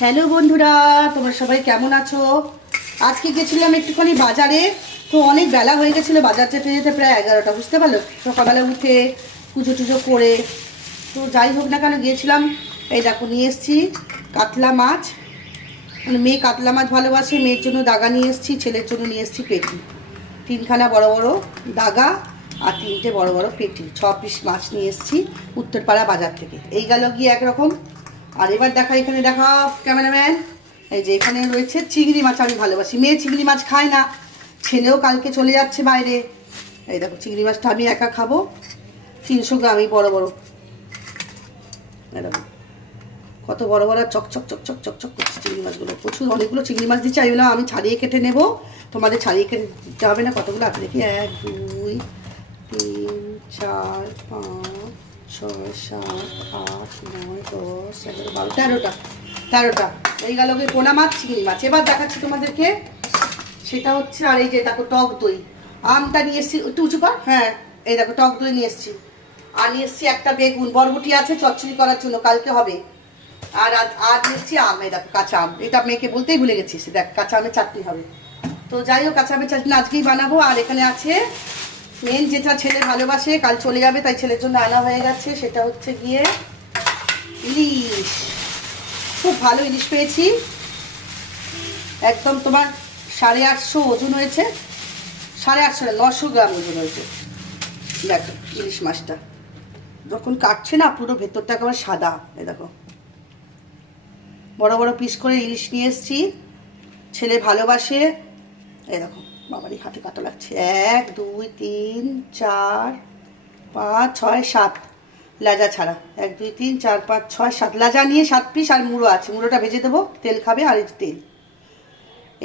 Hello বন্ধুরা, তোমরা সবাই কেমন আছো? আজকে গেছিলাম একটুখানি বাজারে। তো অনেক বেলা হয়ে গেছিলো, বাজার যেতে যেতে প্রায় 11টা, বুঝতে পারলো। সকালবেলা উঠে পুজো টুজো করে তো যাই হোক না কেন গিয়েছিলাম। এই দেখো নিয়ে এসেছি কাতলা মাছ, মানে মেয়ে কাতলা মাছ ভালোবাসে, মেয়ের জন্য দাগা নিয়ে এসেছি, ছেলের জন্য নিয়ে এসেছি পেটি। 3খানা বড় বড় দাগা আর 3টে বড় বড় পেটি, 6 পিস মাছ নিয়ে এসেছি উত্তরপাড়া বাজার থেকে। এই গেল গিয়ে একরকম। আর এবার দেখা, এখানে দেখা ক্যামেরাম্যান, এই যে এখানে রয়েছে চিংড়ি মাছ। আমি ভালোবাসি, মেয়ে চিংড়ি মাছ খায় না, ছেলেও কালকে চলে যাচ্ছে বাইরে। এই দেখো চিংড়ি মাছটা আমি একা খাবো, 300 গ্রামই বড় বড়। এরকম কত বড় বড় চকচক চকচক চকচক করছে চিংড়ি মাছগুলো। প্রচুর অনেকগুলো চিংড়ি মাছ দিচ্ছে। আমি বললাম আমি ছাড়িয়ে কেটে নেবো, তোমাদের ছাড়িয়ে কেটে দিতে হবে না। কতগুলো আছে দেখি, 1 2 3 4 5 6 7 8 9 10 11 12 13টা এই গেল পোনা মাছ, চিংড়ি মাছ। এবার দেখাচ্ছি তোমাদেরকে, সেটা হচ্ছে, আর এই যে দেখো টক দই, আমটা নিয়ে এসেছি, একটু উঁচু কর, হ্যাঁ। এই দেখো টক দই নিয়ে এসেছি, আর নিয়ে এসেছি একটা বেগুন, বরবটি আছে চচ্চড়ি করার জন্য, কালকে হবে। আর নিয়ে এসেছি আম, এই দেখো কাঁচা আম, এটা মেয়েকে বলতেই ভুলে গেছিস, দেখ কাঁচা আমের চাটনি হবে। তো যাই হোক, কাঁচা আমের চাটনি আজকেই বানাবো। আর এখানে আছে মেন যেটা ছেলে ভালোবাসে, কাল চলে যাবে, তাই ছেলের জন্য আনা হয়ে গেছে, সেটা হচ্ছে গিয়ে ইলিশ। খুব ভালো ইলিশ পেয়েছি, একদম তোমার 850 ওজন হয়েছে, 850 না 900 গ্রাম ওজন হয়েছে। দেখো ইলিশ মাছটা যখন কাটছে না, পুরো ভেতরটা একেবারে সাদা। এই দেখো বড় বড় পিস করে ইলিশ নিয়ে এসেছি, ছেলে ভালোবাসে। এই দেখো বাবারই হাতে কাটা লাগছে, 1 2 3 4 5 6 7 লাজা ছাড়া, 1 2 3 4 5 6 7 লাজা নিয়ে 7 পিস। আর মুড়ো আছে, মুড়োটা ভেজে দেবো, তেল খাবে, আর এই তেল।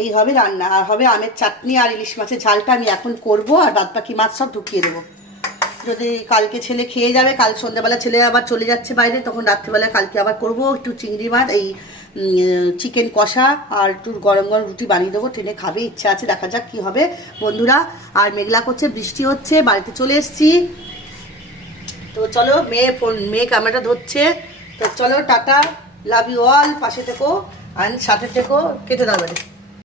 এই হবে রান্না, আর হবে আমের চাটনি আর ইলিশ মাছের ঝালটা আমি এখন করবো, আর বাদ বাকি মাছ সব ঢুকিয়ে দেবো। যদি কালকে ছেলে খেয়ে যাবে, কাল সন্ধ্যাবেলা ছেলে আবার চলে যাচ্ছে বাইরে, তখন রাত্রিবেলা কালকে আবার করবো একটু চিংড়ি মাছ, এই চিকেন কষা, আর একটু গরম গরম রুটি বানিয়ে দেবো, ট্রেনে খাবে, ইচ্ছা আছে, দেখা যাক কী হবে বন্ধুরা। আর মেঘলা করছে, বৃষ্টি হচ্ছে, বাড়িতে চলে এসেছি। তো চলো, মেয়ে ক্যামেরাটা ধরছে, তো চলো টাটা, লাভ ইউ অল, পাশে থেকো আর সাথে থেকো, কেটে দাও বাড়ি।